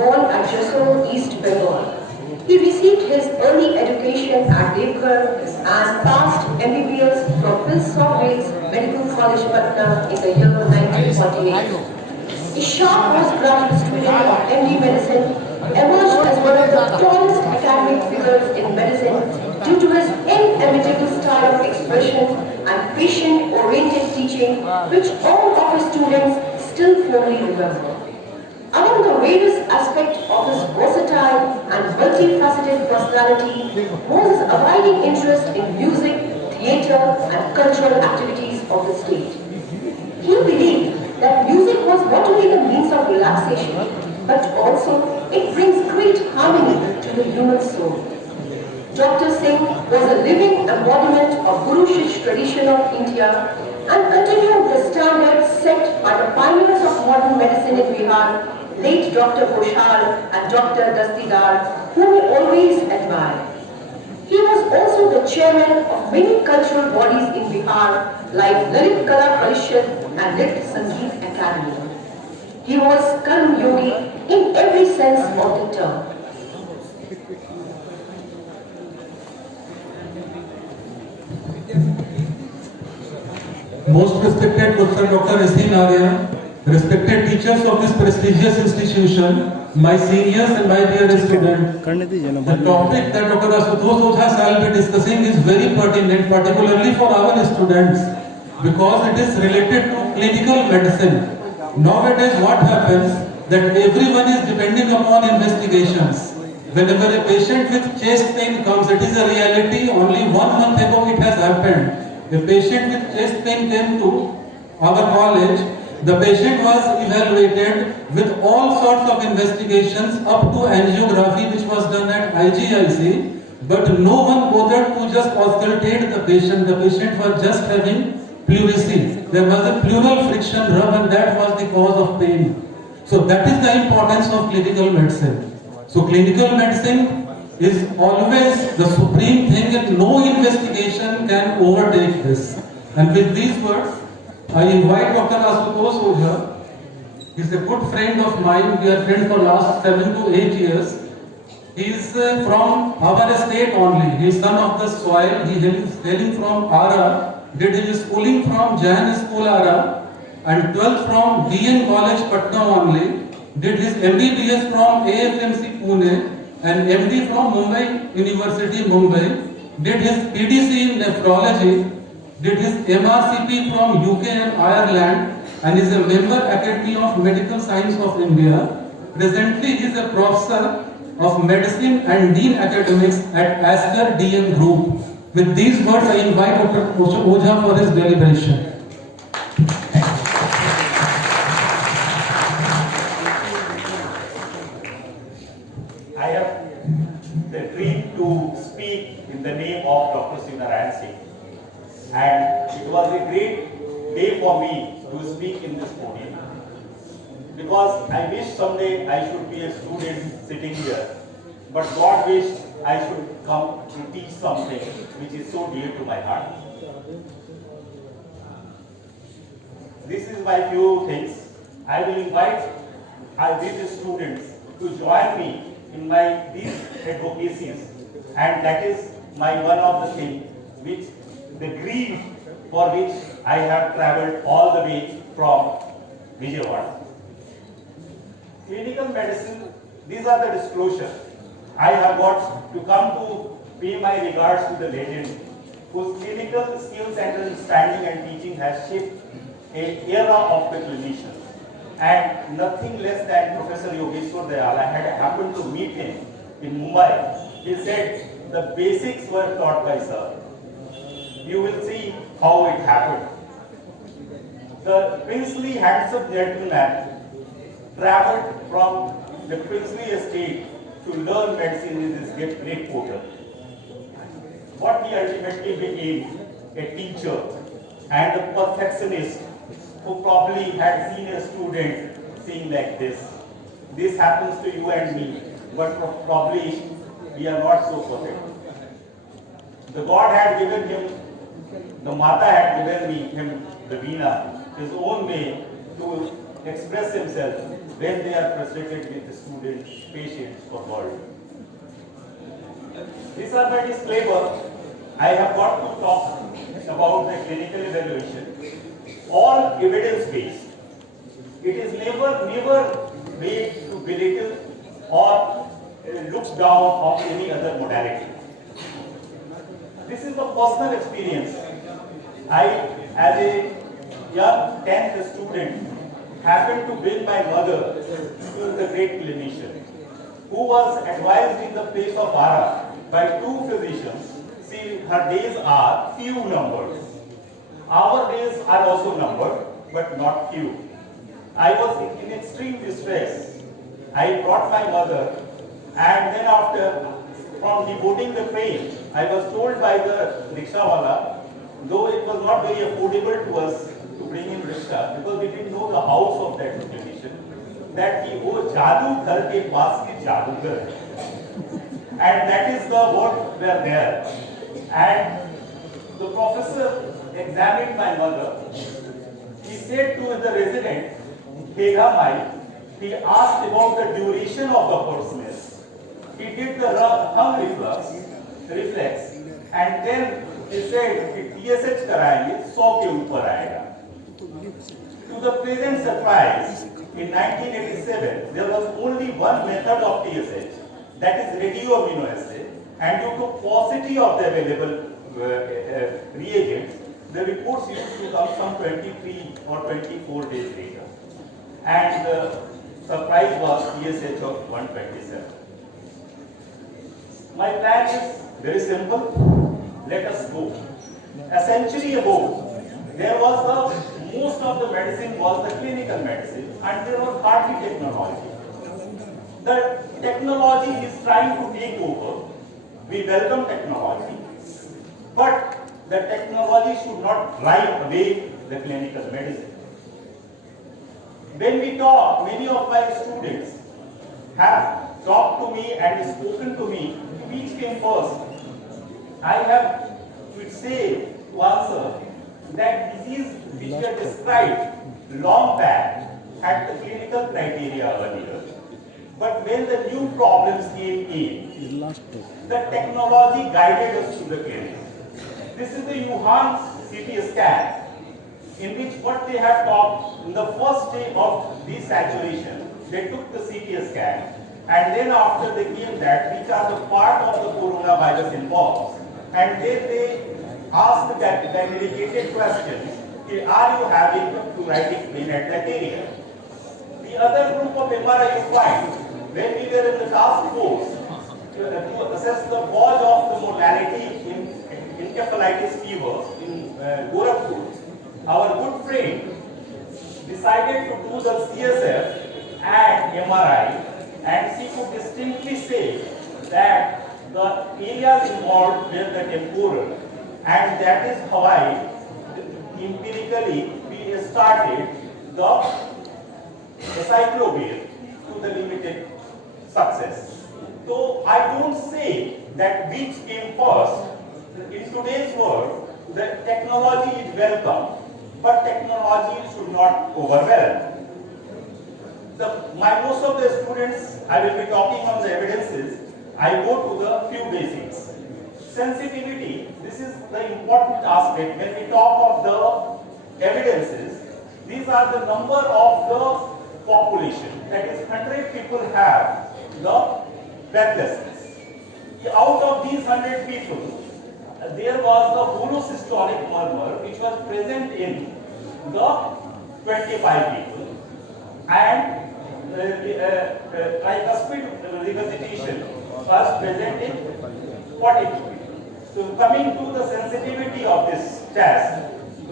born at Jessore, East Bengal. He received his early education at Devghar and passed MBBS from Medical College, Patna in the year 1948. A sharp postgraduate student of MD Medicine, emerged as one of the tallest academic figures in medicine due to his inimitable style of expression and patient-oriented teaching, which all of his students still fondly remember. Among the various aspects of his versatile and multifaceted personality was his abiding interest in music, theatre, and cultural activities of the state. He believed that music was not only the means of relaxation, but also it brings great harmony to the human soul. Dr. Singh was a living embodiment of Guru Shish tradition of India and continued the standards set by the pioneers of modern medicine in Bihar, late Dr. Ojha and Dr. Dastidar, whom we always admire. He was also the chairman of many cultural bodies in Bihar like Lalit Kala Parishad and Nrit Sangeet Academy. He was Karm Yogi in every sense of the term. Most respected Professor Dr. Narayan, respected teachers of this prestigious institution, my seniors and my dear students, the topic that Dr. Ashutosh shall be discussing is very pertinent, particularly for our students, because it is related to clinical medicine. Nowadays what happens, that everyone is depending upon investigations. Whenever a patient with chest pain comes, it is a reality, only 1 month ago it has happened. A patient with chest pain came to our college. The patient was evaluated with all sorts of investigations up to angiography which was done at IGIC, but no one bothered to just auscultate the patient. The patient was just having pleurisy. There was a pleural friction rub and that was the cause of pain. So that is the importance of clinical medicine. So clinical medicine is always the supreme thing and no investigation can overtake this. And with these words, I invite Dr. Ashutosh Ojha. He is a good friend of mine. We are friends for last 7 to 8 years. He is from our state only. He is son of the soil. He is hailing from Ara. Did his schooling from Jain School Ara and 12th from DN College Patna only. Did his MBBS from AFMC Pune and MD from Mumbai University Mumbai. Did his PDC in nephrology. Did his MRCP from UK and Ireland and is a member Academy of Medical Science of India. Presently he is a professor of medicine and dean academics at Asker DM Group. With these words I invite Dr. Ojha for his deliberation. I have the dream to speak in the name of Dr. Narayan Singh. And it was a great day for me to speak in this podium, because I wish someday I should be a student sitting here, but God wished I should come to teach something which is so dear to my heart. This is my few things. I will invite these students to join me in these advocacies, and that is my one of the things which the grief for which I have travelled all the way from Vijayawada. Clinical medicine, these are the disclosure. I have got to come to pay my regards to the legend whose clinical skills and understanding and teaching has shaped an era of the clinician. And nothing less than Professor Yogeshwar Dayal. I had happened to meet him in Mumbai. He said the basics were taught by sir. You will see how it happened. The princely handsome gentleman travelled from the princely estate to learn medicine in this great portal. What he ultimately became, a teacher and a perfectionist who probably had seen a student saying like this. This happens to you and me, but probably we are not so perfect. The God had given him, the Mata had given him the Veena, his own way to express himself. when they are frustrated with the students, patients, or world. These are my disclaimer. I have got to talk about the clinical evaluation. All evidence-based. It is never made to belittle or look down on any other modality. This is a personal experience. I, as a young 10th student, happened to bring my mother to the great clinician, who was advised in the place of Ara by two physicians. See, her days are few numbered. Our days are also numbered, but not few. I was in extreme distress. I brought my mother, and then after, from deboarding the train, I was told by the rickshawala, though it was not very affordable to us to bring in rickshaw, because we didn't know the house of that clinician, that he wo jadoo ghar ke paas ki jadugar hai. And that is the word were there. And the professor examined my mother. He said to the resident, Hega Mai, he asked about the duration of the hoarseness. He did the hung reflex, and then he said कि TSH कराएंगे 100 के ऊपर आएगा. To the present surprise, in 1987 there was only one method of TSH, that is radioimmunoassay, and due to paucity of the available reagents, the reports used to come some 23 or 24 days later. And the surprise was TSH of 127. My plan is very simple. Let us go. A century ago, there was most of the medicine was the clinical medicine, and there was hardly technology. The technology is trying to take over. We welcome technology, but the technology should not drive away the clinical medicine. When we talk, many of my students have talked to me and spoken to me, which came first. I have to say to answer that disease which were described long back had the clinical criteria earlier. But when the new problems came in, the technology guided us to the clinic. This is the Wuhan CT scan, in which what they have talked in the first day of desaturation, they took the CT scan, and then after they came that, which are the part of the coronavirus involved, and then they asked that dedicated questions, are you having pruritic pain at that area? The other group of MRI you find, when we were in the task force to assess the cause of the mortality in encephalitis fever in Gorakhpur, our good friend decided to do the CSF and MRI, and she could distinctly say that the areas involved were the temporal, and that is why empirically we started the cyclovir to the limited success. So I don't say that which came first. In today's world, the technology is welcome, but technology should not overwhelm. Most of the students, I will be talking on the evidences. I go to the few basics. Sensitivity, this is the important aspect. When we talk of the evidences, these are the number of the population. That is, 100 people have the breathlessness. Out of these 100 people, there was the holosystolic murmur which was present in the 25 people, and tricuspid regurgitation was present in 40 people. So coming to the sensitivity of this test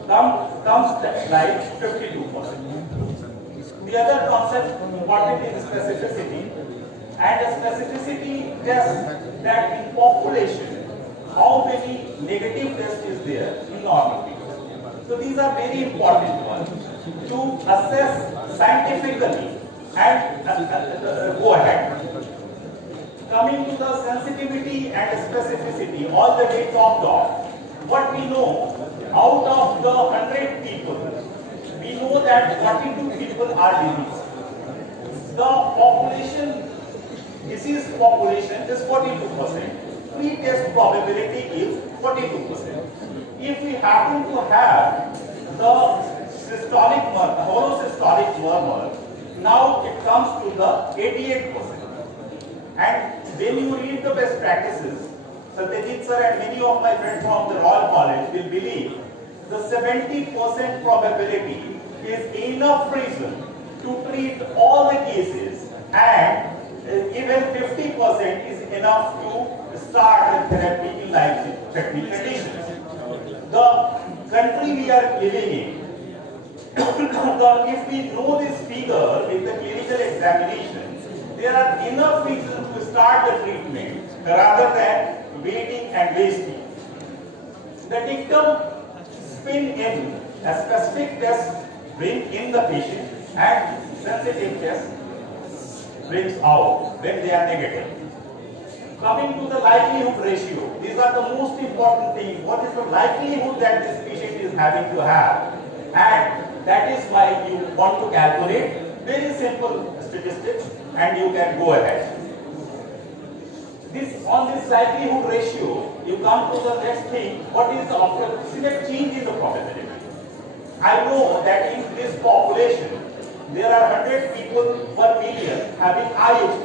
comes like 52%. The other concept important is specificity, and a specificity tests that in population how many negative tests is there in normal people. So these are very important ones to assess scientifically and go ahead. Coming to the sensitivity and specificity, all the day talked of, what we know, out of the 100 people, we know that 42 people are diseased. The population, disease population is 42%. Pre-test probability is 42%. If we happen to have the systolic murmur, holosystolic murmur, now it comes to the 88%. And when you read the best practices, Satyajit sir and many of my friends from the Royal College will believe the 70% probability is enough reason to treat all the cases, and even 50% is enough to start the therapy in life-threatening conditions. The country we are living in, if we know this figure with the clinical examination, there are enough reasons to start the treatment rather than waiting and wasting. The dictum spin in a specific test bring in the patient and sensitive test brings out when they are negative. Coming to the likelihood ratio, these are the most important things. What is the likelihood that this patient is having to have? And that is why you want to calculate very simple statistics and you can go ahead. On this likelihood ratio, you come to the next thing, what is the approximate change in the probability? I know that in this population, there are 100 people per million having IHP.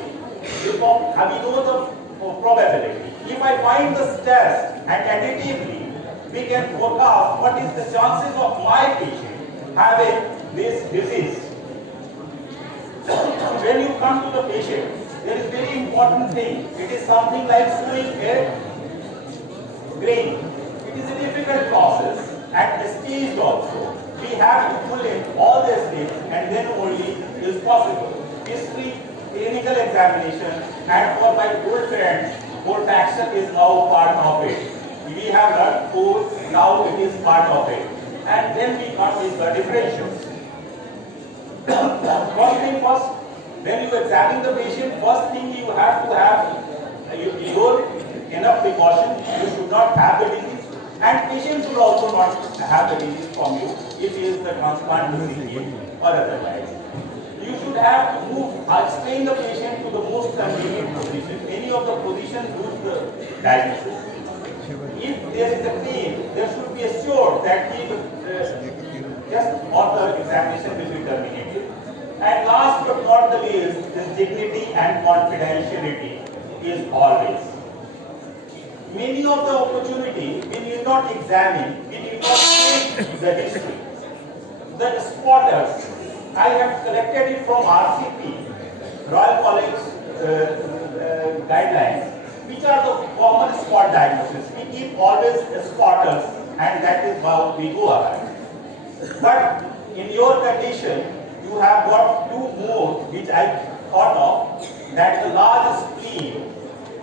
We know the probability. If I find the test and additively, we can forecast what is the chances of my patient having this disease. When you come to the patient, there is very important thing. It is something like sewing a grain. It is a difficult process at the stage also. We have to pull in all the steps and then only is possible. History, clinical examination, and for my old friends, olfaction is now part of it. We have learned food, now it is part of it. And then we come with the differentials. First thing first, when you examine the patient, first thing you have to have your enough precaution. You should not have the disease, and patient should also not have the disease from you if he is the transplant recipient or otherwise. You should have to explain the patient to the most convenient position. Any of the positions do the diagnosis. If there is a claim, there should be assured that he just or the examination will be terminated. And last but not the least, this dignity and confidentiality is always. Many of the opportunity, we need not examine, we need not take the history. The spotters, I have collected it from RCP, Royal College guidelines, which are the common spot diagnosis. We keep always spotters, and that is how we go ahead. But in your condition, you have got two more which I thought of, that the large spleen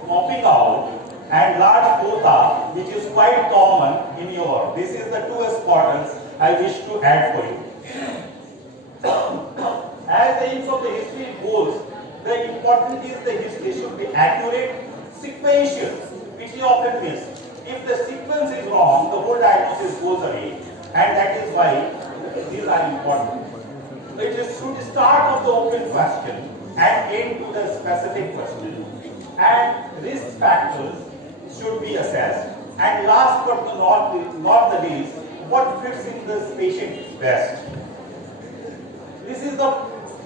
popping out and large quota, which is quite common in your. This is the two spotters I wish to add for you. As the use of the history goes, the important is the history should be accurate, sequential, which you often miss. If the sequence is wrong, the whole diagnosis goes away, and that is why these are important. It should start of the open question and end to the specific question. And risk factors should be assessed. And last but not the least, what fits in this patient best. This is the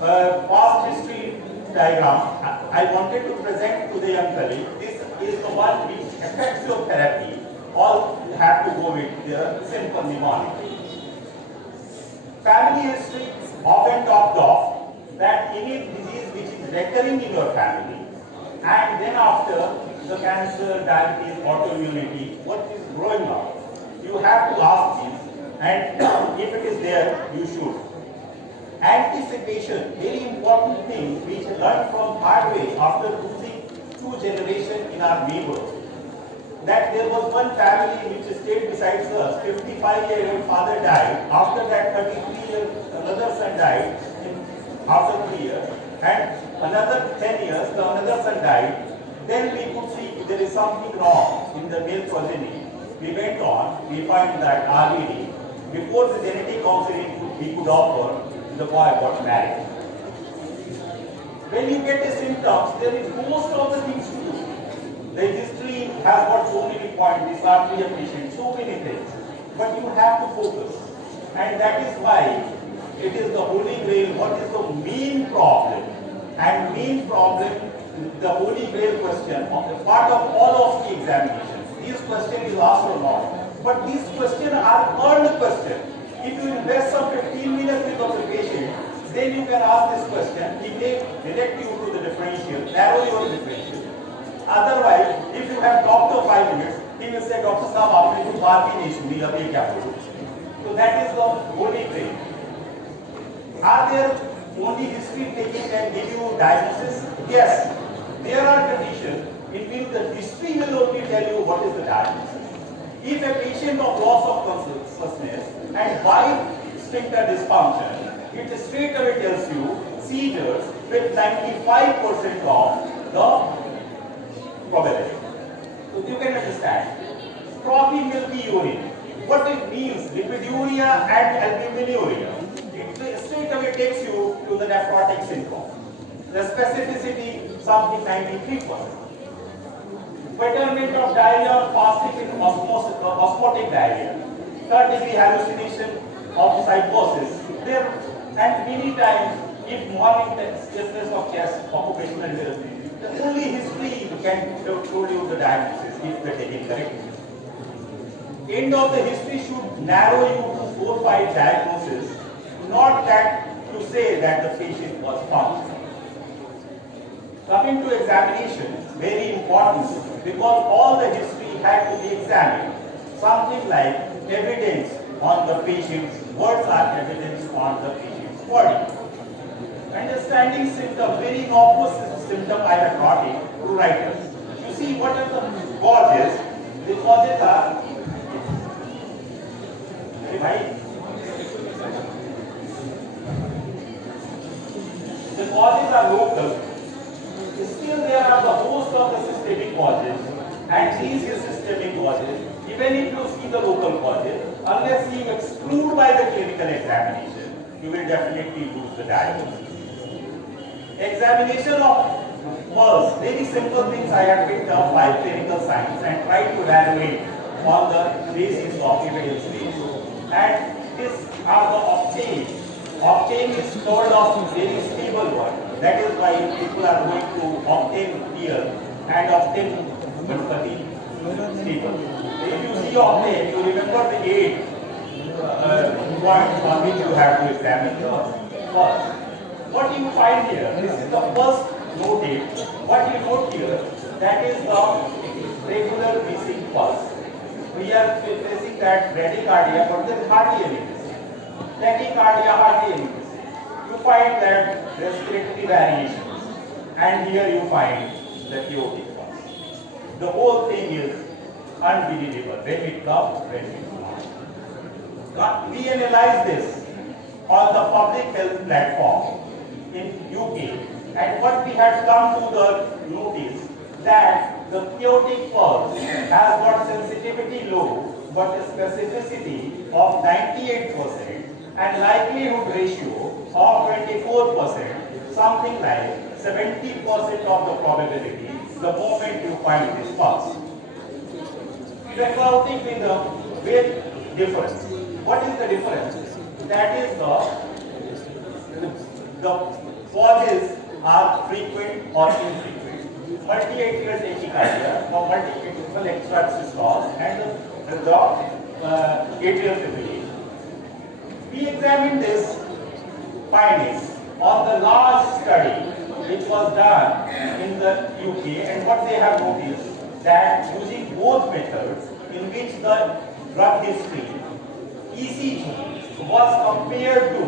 past history diagram I wanted to present to the young colleague. This is the one which affects your therapy. All have to go with the simple mnemonic. Family history often talked of that any disease which is recurring in your family, and then after the cancer, diabetes, autoimmunity, what is growing up, you have to ask this, and if it is there, you should. Anticipation, very important thing which learned from hard way after losing 2 generations in our neighborhood. That there was one family which stayed besides us, 55-year-old father died, after that 33-year another son died after 3 years, and another 10 years the another son died. Then we could see there is something wrong in the male progeny. We went on, we find that RVD, before the genetic counseling we could offer, the boy got married. When you get the symptoms, there is most of the things to do. The history has got so many points, this artery patient, so many things. But you have to focus. And that is why it is the holy grail, what is the main problem. And main problem, the holy grail question, part of all of the examinations. These questions is asked or not. But these questions are earned questions. If you invest some 15 minutes with the patient, then you can ask this question. He may direct you to the differential, narrow your differential. Otherwise, if you have talked for 5 minutes, he will say, Doctor Sahab, aapne kuch baat hi nahi suni, ab ye kya karo? So that is the holy grail. Are there only history taking and give you diagnosis? Yes. There are conditions in which the history will only tell you what is the diagnosis. If a patient of loss of consciousness and sphincter dysfunction, it straight away tells you seizures with 95% of the probability. So you can understand. Trophy milky urine. What it means, lipiduria and albuminuria. It straight away takes you to the nephrotic syndrome. The specificity something 93%. Betterment of diarrhea or fasting in osmotic diarrhea. Third degree hallucination of psychosis. There and many times, if morning stiffness of chest, occupational disability, the only history can show you the diagnosis if they are taken correctly. End of the history should narrow you to 4-5 diagnoses, not that to say that the patient was functional. Coming to examination, very important because all the history had to be examined. Something like evidence on the patient's words are evidence on the patient's body. Understanding symptoms, very opposite symptom I have brought in to writers. You see what are the causes? The causes are the causes are local. Still there are the host of the systemic causes, and these systemic causes, even if you see the local causes, unless you exclude by the clinical examination, you will definitely lose the diagnosis. Examination of pulse, very simple things I have picked up by clinical science and try to evaluate on the basis of evidence base. And these are the octane. Octane is third of very stable one. That is why people are going to octane here and octane stable. If you see octane, you remember the 8 points on which you have to examine the pulse. What you find here, this is the first noted. What you note here, that is the regular beating pulse. We are facing that bradycardia, but there is hardly any missing. Tachycardia, hardly any missing. You find that respiratory variations, and here you find the chaotic pulse. The whole thing is unbelievable. When it comes, when it comes. We analyze this on the public health platform in UK, and what we had come to the notice that the chaotic pulse has got sensitivity low, but a specificity of 98% and likelihood ratio of 24%, something like 70% of the probability the moment you find this pulse. The chaotic with difference. What is the difference? That is the causes are frequent or infrequent. Multi-atrial tachycardia or multi-atrial extrasystoles and the atrial fibrillation. We examined this findings on the large study which was done in the UK, and what they have noticed that using both methods in which the drug history ECG was compared to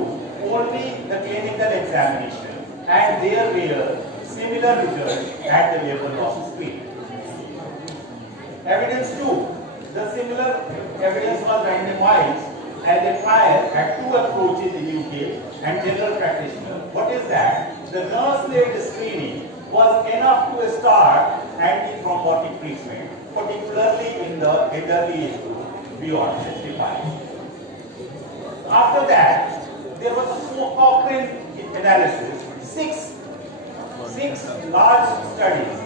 only the clinical examination, and there were similar results at the level of screen. Evidence 2. The similar evidence was randomized as a trial at 2 approaches in UK and general practitioner. What is that? The nurse-led screening was enough to start anti-thrombotic treatment, particularly in the elderly age group beyond 65. After that, there was a Cochrane analysis. 6 6 large studies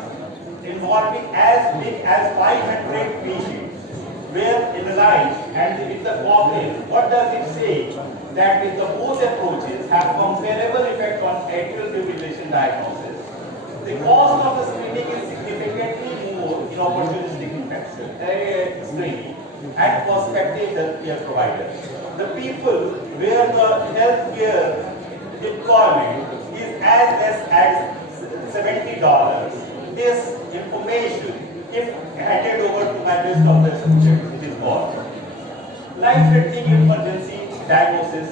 involving as big as 500 patients were analyzed, and with the cocktail, what does it say? That with the both approaches have comparable effect on atrial fibrillation diagnosis. The cost of the screening is significantly more in opportunistic screening and prospective healthcare providers. The people where the healthcare deployment is as less as $70. This information, if handed over to my list of the subjects, it is gone. Life-threatening emergency diagnosis,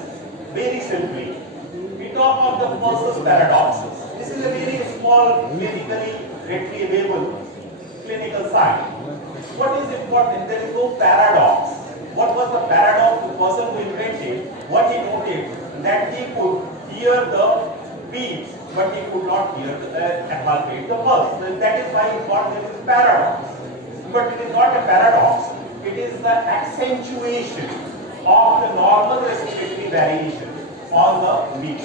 very simply. We talk of the pulsus paradoxes. This is a very small, clinically retrievable clinical sign. What is important? There is no paradox. What was the paradox? The person who invented, what he noted, that he could hear the beats, but he could not hear the pulse. That is why he thought there is a paradox. But it is not a paradox. It is the accentuation of the normal respiratory variation on the beat,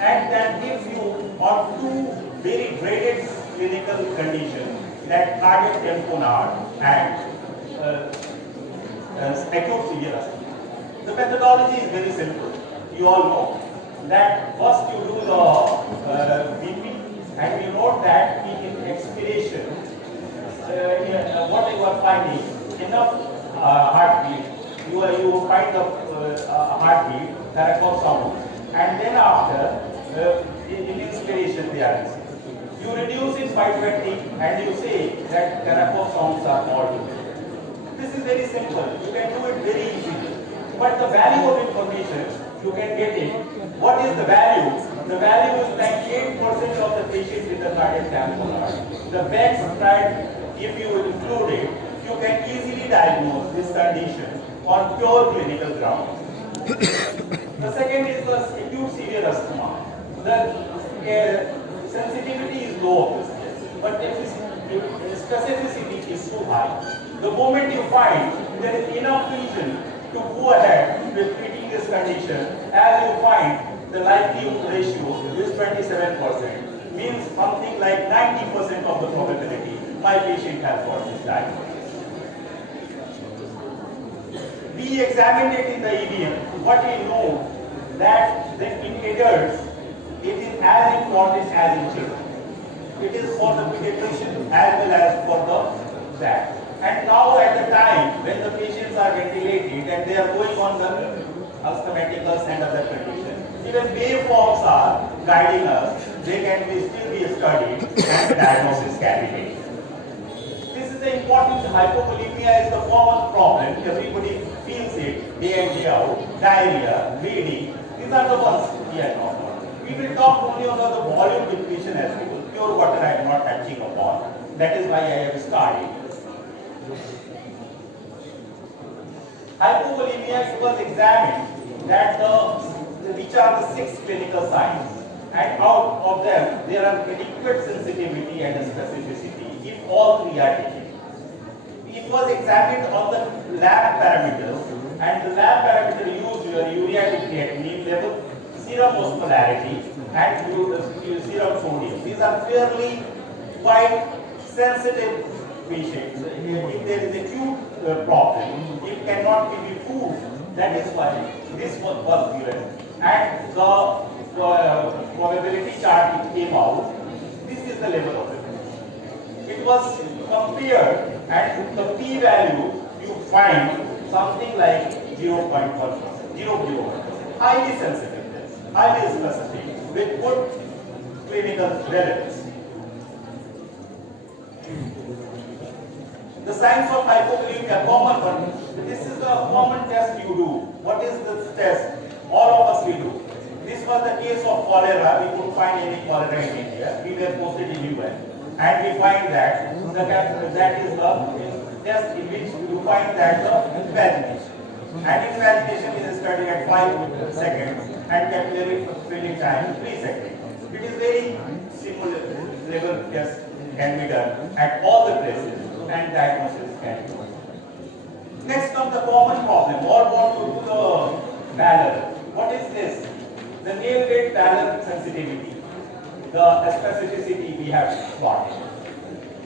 and that gives you on two very graded clinical conditions, that cardiac tamponade and acute severe asthma. The methodology is very simple. You all know that first you do the BP, and you note that in expiration, what you are finding, enough heartbeat, you find the heartbeat, the sound, and then after, in inspiration they are missing. You reduce it by 20 and you say that Karakov sounds are audible. This is very simple. You can do it very easily. But the value of information, you can get it. What is the value? The value is 98% of the patients with the cardiac tamponade. The best tried, if you will include it, you can easily diagnose this condition on pure clinical grounds. The second is the acute severe asthma. The sensitivity is low, but the specificity is too high. The moment you find there is enough reason to go ahead with treating this condition, as you find the likelihood ratio is 27%, means something like 90% of the probability my patient has got this diagnosis. We examined it in the EDM. What we know that in adults it is as important as in children. It is for the pediatrician as well as for the that. And now at the time when the patients are ventilated and they are going on the asthmaticals and other conditions, even waveforms are guiding us. They can still be studied and diagnosis can be made. This is the important. Hypovolemia is the common problem. Everybody feels it day in day out. Diarrhea, bleeding. These are the ones we are not. We will talk only on the volume depletion as well. Pure water I am not touching upon. That is why I have started. Hypovolemia, it was examined that which are the 6 clinical signs, and out of them there are adequate sensitivity and specificity if all 3 are taken. It was examined on the lab parameters, and the lab parameter used your urea creatinine level, serum osmolarity, and serum sodium. These are fairly quite sensitive patients. If there is acute problem, it cannot be food. That is why this was given. And the probability chart it came out. This is the level of it. It was compared, and the p-value you find something like 0.1%, 0.01%. Highly sensitive, highly specific, with good clinical relevance. The signs of hypovolemia, common one. This is the common test you do. What is this test? All of us we do. This was the case of cholera. We couldn't find any cholera in India. We were posted in UN, and we find that that is the test in which you find that the invagination. And invagination is studied at 5 seconds, and capillary filling time 3 seconds. It is very similar level test can be done at all the places, and diagnosis can be done. Next comes the common problem, all want to do the Baller. What is this? The nail rate Baller sensitivity. the specificity we have got.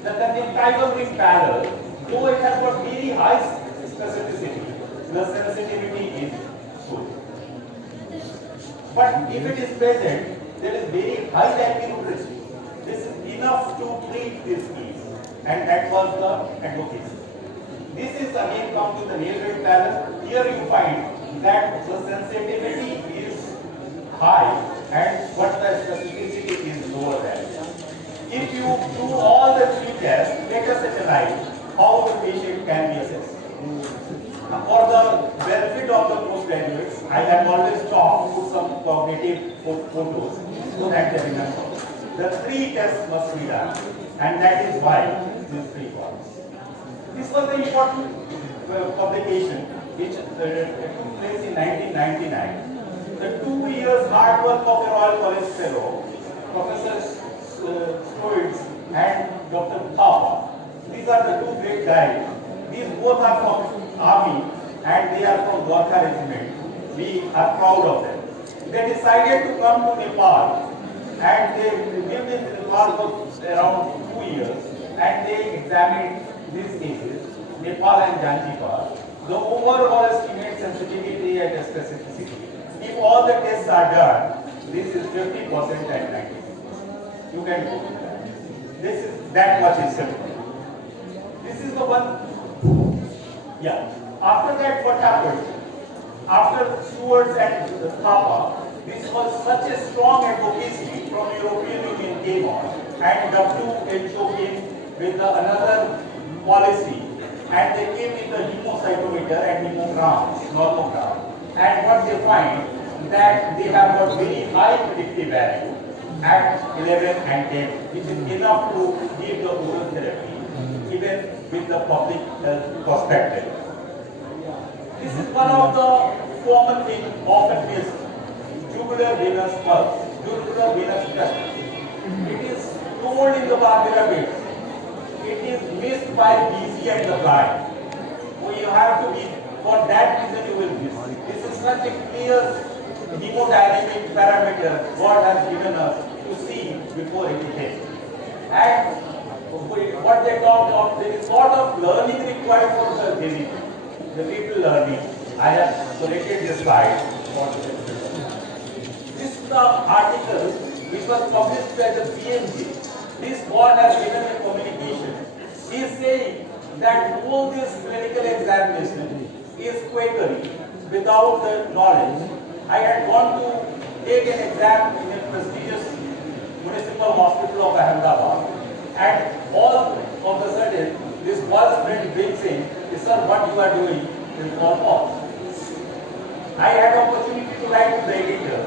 The conjunctival ring panel, though it has got very high specificity, the sensitivity is good. But if it is present, there is very high likelihood. This is enough to treat this case, and that was the advocacy. This is again come to the nail rate panel. Here you find that the sensitivity is high and what the specificity is lower than. If you do all the three tests, let us analyze how the patient can be assessed. For the benefit of the postgraduates, I have always talked to some cognitive photos so that they remember. The three tests must be done, and that is why these three points. This was the important publication which took place in 1999. The 2 years hard work of a Royal College Fellow, Professor Stoids and Dr. Ojha. These are the two great guys. These both are from Army and they are from Gorkha Regiment. We are proud of them. They decided to come to Nepal and they lived in Nepal for around 2 years and they examined these cases, Nepal and Zanzibar. The overall estimate sensitivity and specificity. If all the tests are done, this is 50% and 90%. You can go to that. This is that much is simple. This is the one. Yeah. After that, what happened? After Stewards and Thapa, this was such a strong advocacy from European Union came on, and WHO came with another policy, and they came with the hemocytometer and hemogram, normogram, and what they find that they have got very high predictive value at 11 and 10, which is enough to give the oral therapy, even with the public perspective. This is one of the common things often missed, jugular venous pulse, jugular venous test. It is told in the Barbara bits. It is missed by busy and the blind. So you have to be, for that reason you will miss. This is such a clear hemodynamic parameter God has given us to see before it hits. And what they talked of, there is a lot of learning required for the daily. The little learning. I have selected this slide. This is the article which was published by the PMG. This board has given a communication. He is saying that all this clinical examination is quackery without the knowledge. I had gone to take an exam in a prestigious municipal hospital of Ahmedabad, and all of a sudden this boy's friend brings in, sir, what you are doing is all false. I had opportunity to write to the editor.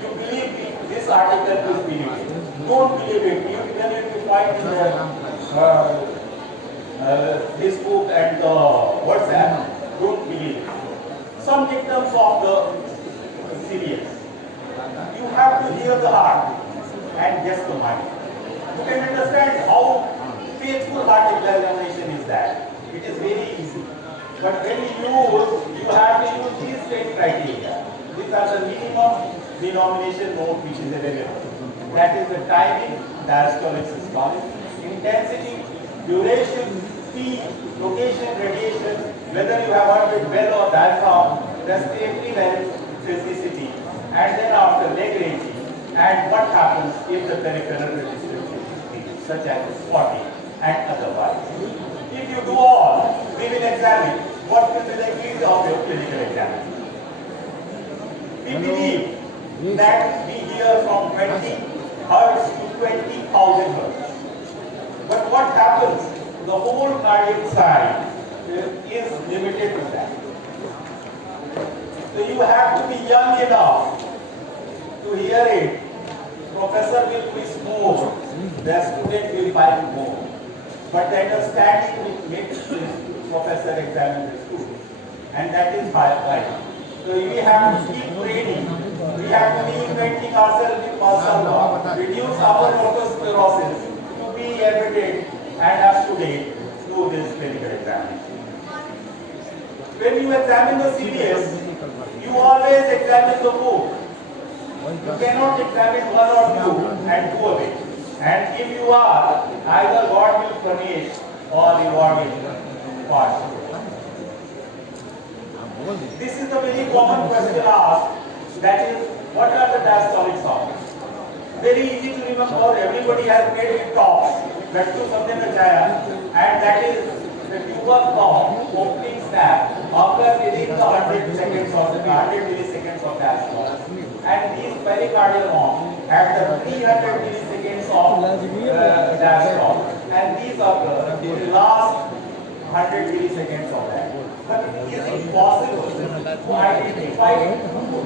You believe me, this article is believed. Don't believe it. Even if you find in the Facebook and WhatsApp, don't believe it. Some victims of the serious. You have to hear the heart and guess the mind. You can understand how faithful heart examination is that. It is very easy. But when you have to use these 10 criteria. These are the minimum denomination mode which is available. That is the timing, diastolic, systolic, intensity, duration, speed, location, radiation, whether you have heart rate well or diaphragm, respiratory length, physicity, and then after leg raising, and what happens if the peripheral resistance is such as 40 and otherwise. If you do all, we will examine what will be the increase of your clinical examination. We believe that we hear from 20 Hertz to 20,000 Hertz. But what happens? The whole cardiac side is limited to that. So you have to be young enough to hear it. Professor will quiz more, the student will find more. But the understanding will make the professor examine the student. And that is why. So we have to keep training. We have to be inventing ourselves with muscle, reduce our autosclerosis to be evident and up to date through this clinical examination. When you examine the CVS, you always examine the book. You cannot examine one or two and go away. And if you are, either God will punish or reward you fast. This is the very common question asked, that is, what are the diastolic sounds? Very easy to remember, everybody has made it talks, that to something and that is the tuber pump opening snap occurs within the 100 seconds of the 100 milliseconds of diastole. And these pericardial pumps have the 300 milliseconds of diastole, and these occur in the last 100 milliseconds of that. But is it possible to identify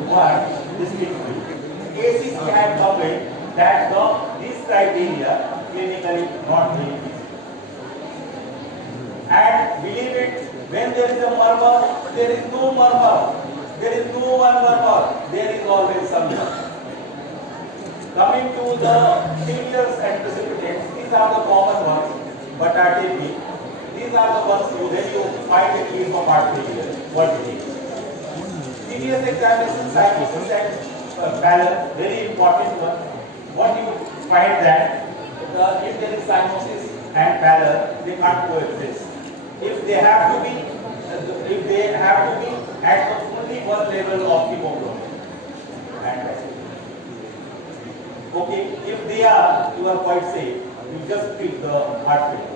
one distinctly? ACC had published that this criteria clinically not very easy. And believe it, when there is a murmur, there is no murmur. There is no one murmur. There is always some murmur. Coming to the stimulants and precipitants, these are the common ones, but RTP. These are the ones you find in case of heart failure. What it is. Serious examination, cyanosis and pallor, very important one. What you find that if there is cyanosis and pallor, they can't coexist. If they have to be at only one level of hemoglobin. Okay, if they are, you are quite safe. You just treat the heart failure.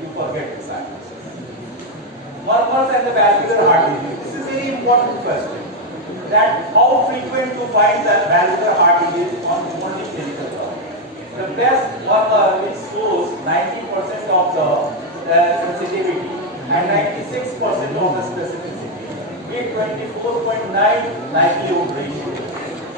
You forget the cyanosis. Murmurs and the valvular heart disease. This is a very important question. That how frequent to find the valvular heart disease on only clinical ground. The best murmur which shows 90% of the sensitivity and 96% of the specificity with 24.9 likelihood ratio,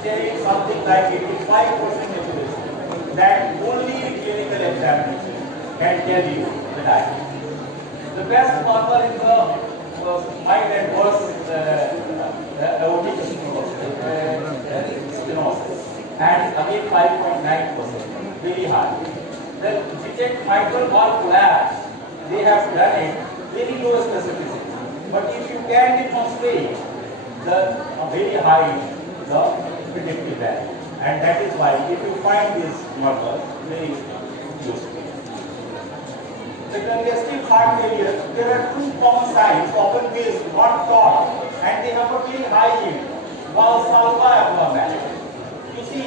saying something like 85% accuracy. That only clinical examination can tell you the diagnosis. The best murmur is the mild and worse aortic stenosis, and again 5.9%, very high. The detect mitral valve collapse, they have done it very low specificity. But if you can demonstrate the very high the predictive value, and that is why if you find this murmur, very useful. The congestive heart failure, there are two common signs, often missed, not taught, and they have a very high yield. Valsalva abnormality. You see,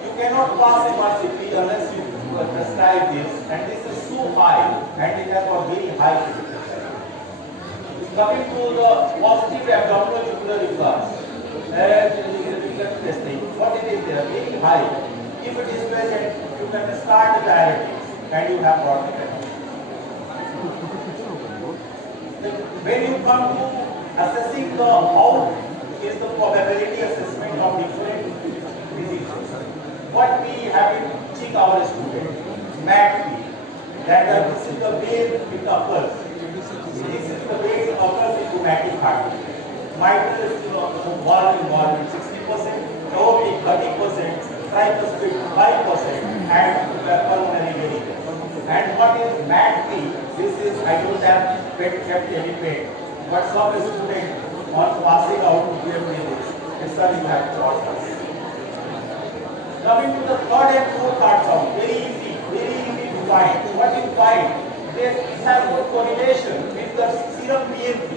you cannot pass MRCP unless you prescribe this, and this is so high, and it has a very high predictive value. Coming to the positive abdominal tubular reflux, testing, what it is there, very high. If it is present, you can start the diuretics and you have brought it. When you come to assessing the how is the probability assessment of different diseases, what we have been teaching our students, MAT, that this is the way it occurs. This is the way it occurs in rheumatic heart. Mitral is involved in 60%, aortic 30%, tricuspid 5%, and pulmonary very less. And what is MAT3? This is, I don't have kept any paid, but some students on passing out give me this. Sir, you have taught us. Coming to the third and fourth heart sound, very easy to find. What you find? They have good correlation with the serum BNP.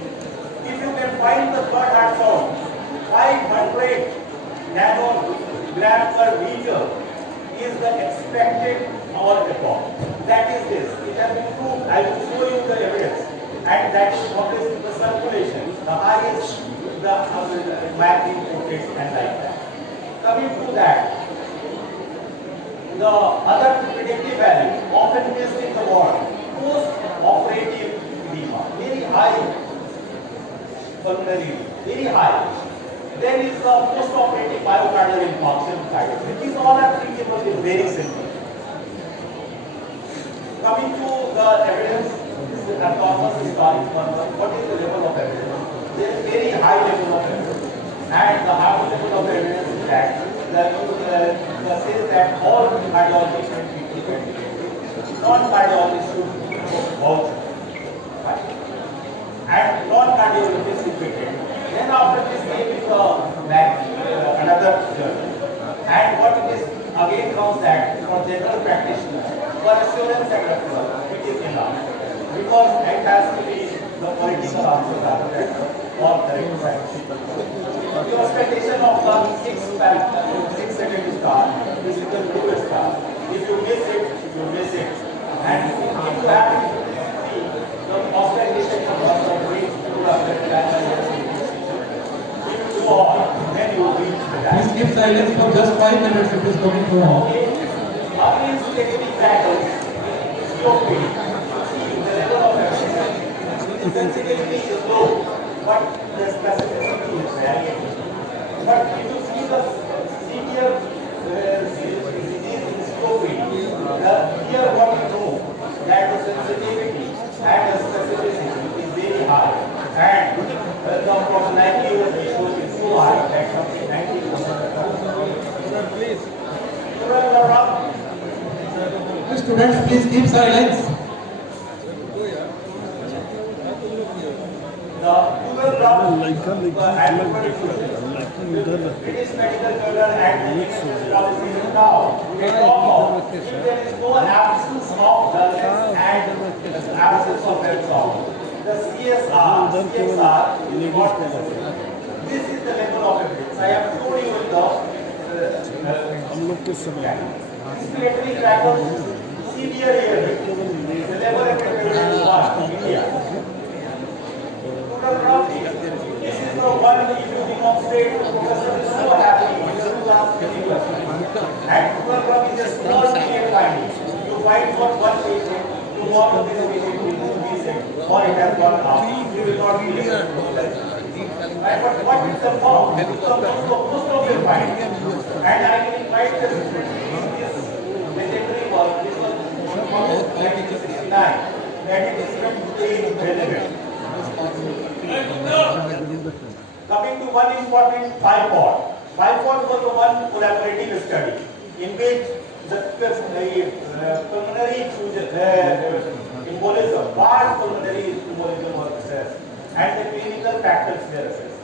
If you can find the third heart sound, 500 nanogram per meter is the expected hour epoch. That is this. It has been proved. I will show you the evidence. And that is what is the circulation. The highest, the mapping footage and like that. Coming to that, the other predictive value often missed in the ward. Post-operative edema, very high pulmonary, very high. There is the post-operative myocardial infarction. These all are treatable in very simple. Coming to the evidence, this is abnormal systolic murmur. What is the level of evidence? There is very high level of evidence, and the high level of evidence is that says that all cardiologists and people can be treated. Non-cardiologists should also, right? And non-cardiologists should be treated. Then after this came is another journal. because it has to be the political answer rather than the all correct facts. The expectation of the 6-second star is the lowest star. If you miss it, you miss it. And if you have the expectation of the reach to the if you do all, then you will reach the Please keep silence for just 5 minutes. It is going to on. Against technical battles, COP, the level of efficiency, the sensitivity is low, but the specificity is variable. But if you see the severe disease in COP, here what you know, that the sensitivity and the specificity is very high, and the proportionality of the issue is so high that something 90%. Please. Students, please keep silence. The British Medical Journal and Medicology now they talk of if there is no absence of dullness and absence of health. The CSR is what this is the level of evidence. I have told you in the respiratory tract severe hearing. The level of evidence is what India. This is the one if you demonstrate, the professor is so happy, he doesn't ask any question. And Google is a small scale finding. You find for one patient, tomorrow this patient will be missing, or it has gone out. You will not be able to do that. But what is the form? This is the most of your finding. And I will invite the students in this legendary work, this was 1969, that it is very relevant. Coming to one important BIPOD. BIPOD was the one collaborative study in which the pulmonary embolism, large pulmonary embolism was assessed and the clinical factors were assessed.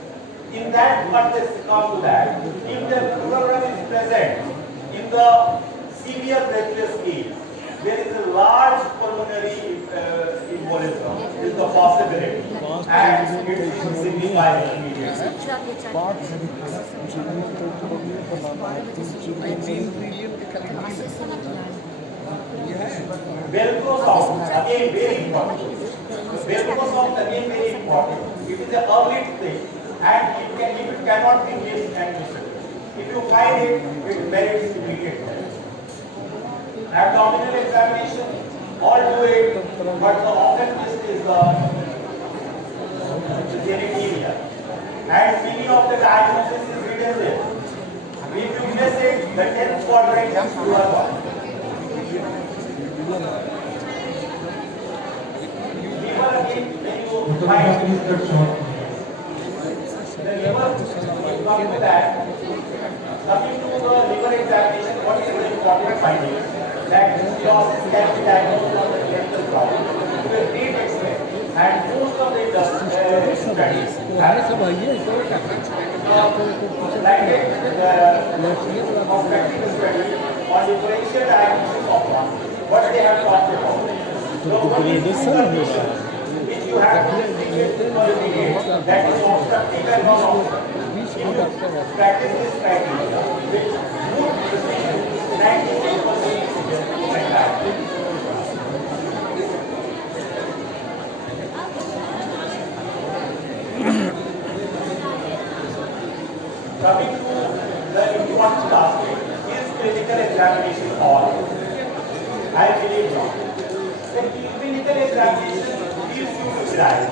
In that, what they come to that, if the pleural is present in the severe breathless case, there is a large pulmonary embolism, is the possibility, and it is signified immediately. Velcro sound, again very important. Velcro sound, again very important. It is the early thing, and if it cannot be missed and missed. If you find it, it merits immediate help. Abdominal examination, all do it, but the often missed is the genitalia. And many of the diagnosis is written there. If you miss it, the 10th quadrant is to a one. Liver again, when you find the liver, you come to that. Coming to the liver examination, what is the important finding? That cirrhosis can be diagnosed on the clinical trial with great extent, and most of the studies have prospective study on differential diagnosis of one. What they have talked about. So one is which you have to investigate that is obstructive and non-obstructive. If you practice this criteria, with good precision, 98% like that. Coming to the important aspect, is clinical examination all? I believe not. The clinical examination gives you to decide.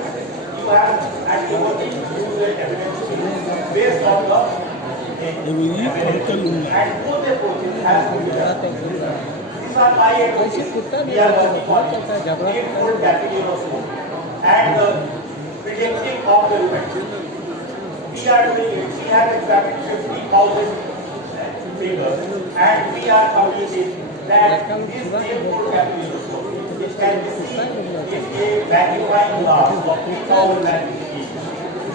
You have actually working through the evidence based on the evidence. And both approaches have to be done. These are my approaches. We are working on eightfold capillary and the predicting of the event. We are doing it. We have examined 50,000 figures and we are completing that this eightfold capillary which can be seen in a magnifying glass of 3,000 magnification.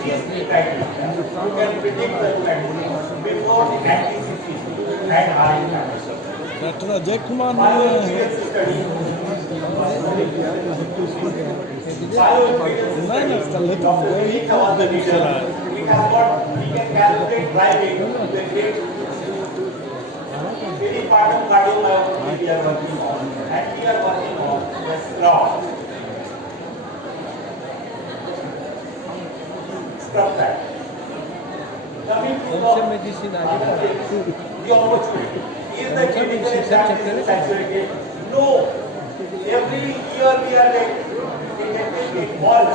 These three criteria, you can predict the event before the anti-CCC and RA factors. Bioincidence study, the Bioimpedance Dr. Singh was the leader. We can calculate driving the great very part of cardiomyopathy we are working on, and we are working on the scrub that. Coming to the opportunity. Is the clinical exam saturated? No. Every year we are detecting it all.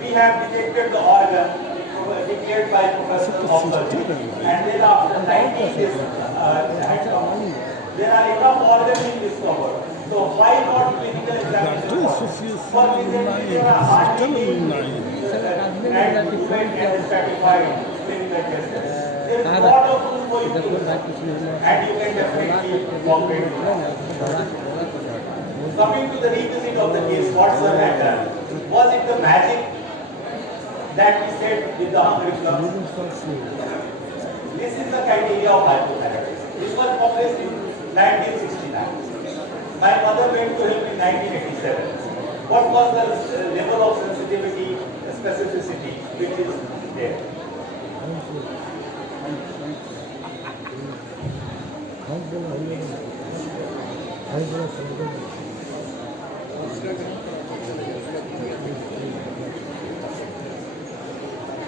We have detected the organ declared by Professor of and then after 90 days, there are enough organs being discovered. So why not clinical examination? For recently there are hardly and stratified clinical tests. There is a lot of room for improvement, and you can definitely cooperate with that. Coming to the revisit of the case, what sir had done, was it the magic that we said with the hungry clubs? This is the criteria of hypothyroidism. This was published in 1969. My mother went to him in 1987. What was the level of sensitivity, specificity which is there?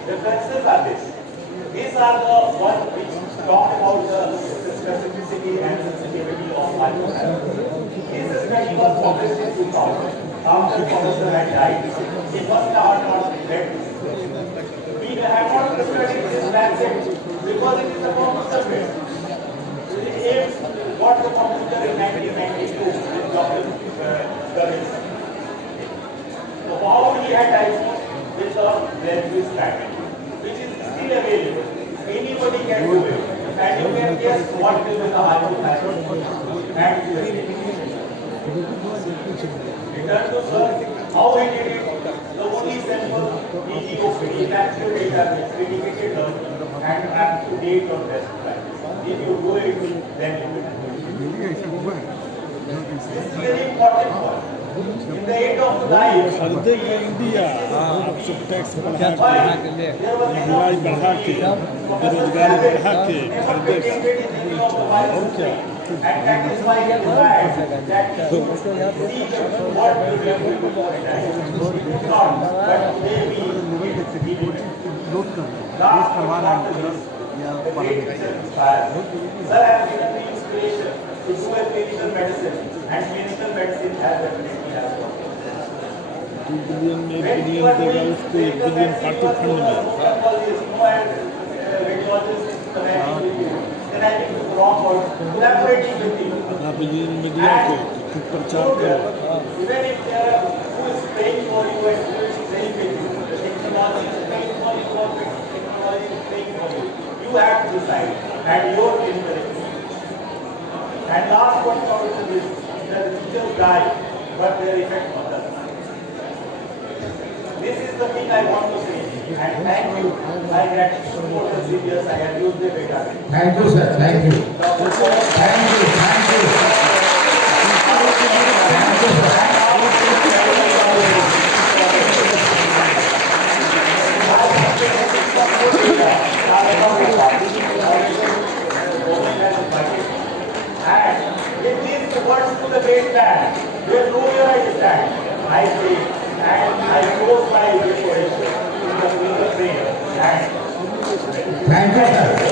References are this. These are the ones which talk about the specificity and sensitivity of hypothyroidism. This study was published in 2000 after the professor had died. It was not read. We have not studied this lancet because it is a computer based. AIMS got the computer in 1992 with Dr. So how he had diagnosed with the Retd strategy, which is still available. Anybody can do it. And you can guess what will be the hypothyroid and return to sir, how he did it. The only sample EGOP, actual data, dedicated learning and up to date of best practice. If you do it, then you will. This is very important point. In the end of the life, and that is why he decided that he would see what will be able to do it. Not, but maybe last after this, the great research inspires. Sir has given me inspiration to do a clinical medicine, and clinical medicine has definitely has worked. 2 billion में billion देगा उसको 1 billion party fund में billion media को प्रचार करो even if there are who is paying for you and who is paying with you, the technology is paying for you, technology is paying for you. You have to decide and your clinical experience. And last one problem is that the teachers die, but their effect on the mind. This is the thing I want to say. And thank you. My gratitude for the CBS. I have used the data. Thank you, sir. Thank you. Thank you. Thank you. Thank you, sir. And it means words to the great man. You know where I stand. I say, and I close my oration in the prayer. Thank you, sir.